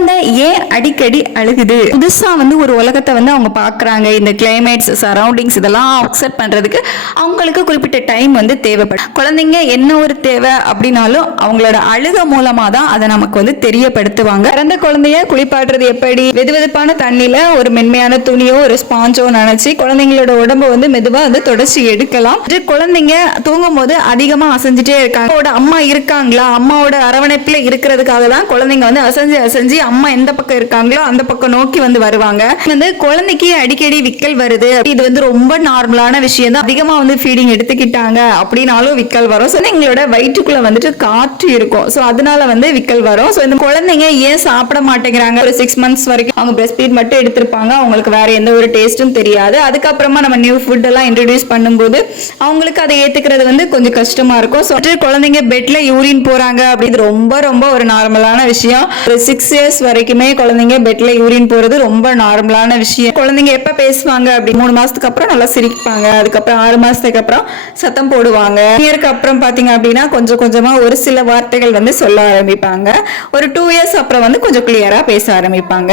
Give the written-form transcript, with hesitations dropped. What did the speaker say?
குழந்தை ஏன் அடிக்கடி அழுகுது? புதுசா ஒரு உலகத்தை அவங்க பாக்குறாங்க. இந்த கிளைமேட்ஸ், சரௌண்டிங்ஸ் இதெல்லாம் அக்செப்ட் பண்றதுக்கு அவங்களுக்கு குறிப்பிட்ட டைம் தேவைப்படும். குழந்தைங்க என்ன ஒரு தேவை அப்படின்னாலும் அவங்களோட அழுக மூலமா தான் அதை நமக்கு தெரியப்படுத்துவாங்க. பிறந்த குழந்தைய குளிப்பாட்டுறது எப்படி? வெதுவெதுப்பான தண்ணியில ஒரு மென்மையான துணியோ ஒரு ஸ்பாஞ்சோ நினைச்சு குழந்தைங்களோட உடம்ப மெதுவா தொடச்சி எடுக்கலாம். குழந்தைங்க தூங்கும் போது அதிகமா அசைஞ்சிட்டே இருக்காங்க. அம்மா இருக்காங்களா, அம்மாவோட அரவணைப்புல இருக்கிறதுக்காக தான் குழந்தைங்க அசைஞ்சு அசைஞ்சு அம்மா எந்த பக்கம் இருக்காங்களோ அந்த பக்கம் நோக்கி வருவாங்க. குழந்தைக்கு அடிக்கடி விக்கல் வருது, இது ரொம்ப நார்மலான விஷயம் தான். அதிகமா ஃபீடிங் எடுத்துக்கிட்டாங்க அப்படின்னாலும் விக்கல் வரும். எங்களோட வயிற்றுக்குள்ள காற்று இருக்கும், சோ அதனால விக்கல் வரும். சோ இந்த குழந்தைங்க ஏன் சாப்பிட மாட்டேங்கிறாங்க? ஒரு 6 months வரைக்கும் அவங்க பிரஸ்ட் ஃபீட் மட்டும் எடுத்திருப்பாங்க, அவங்களுக்கு வேற எந்த ஒரு டேஸ்டும் தெரியாது. அதுக்கப்புறமா நம்ம நியூ ஃபுட் எல்லாம் இன்ட்ரோடியூஸ் பண்ணும்போது அவங்களுக்கு அதை ஏத்துக்கிறது கொஞ்சம் கஷ்டமா இருக்கும். சோ குழந்தைங்க பெட்ல யூரின் போறாங்க அப்படி ரொம்ப ரொம்ப ஒரு நார்மலான விஷயம். ஒரு 6 years வரைக்குமே குழந்தைங்க பெட்ல யூரின் போறது ரொம்ப நார்மலான விஷயம். குழந்தைங்க எப்ப பேசுவாங்க அப்படி 3 மாசத்துக்கு அப்புறம் நல்லா சிரிப்பாங்க, அதுக்கப்புறம் 6 மாசத்துக்கு அப்புறம் சத்தம் போடுவாங்க. இயருக்கு அப்புறம் பாத்தீங்க அப்படின்னா கொஞ்சம் கொஞ்சமா ஒரு சில வார்த்தைகள் சொல்ல ஆரம்பிப்பாங்க. ஒரு 2 years அப்புறம் கொஞ்சம் கிளியரா பேச ஆரம்பிப்பாங்க.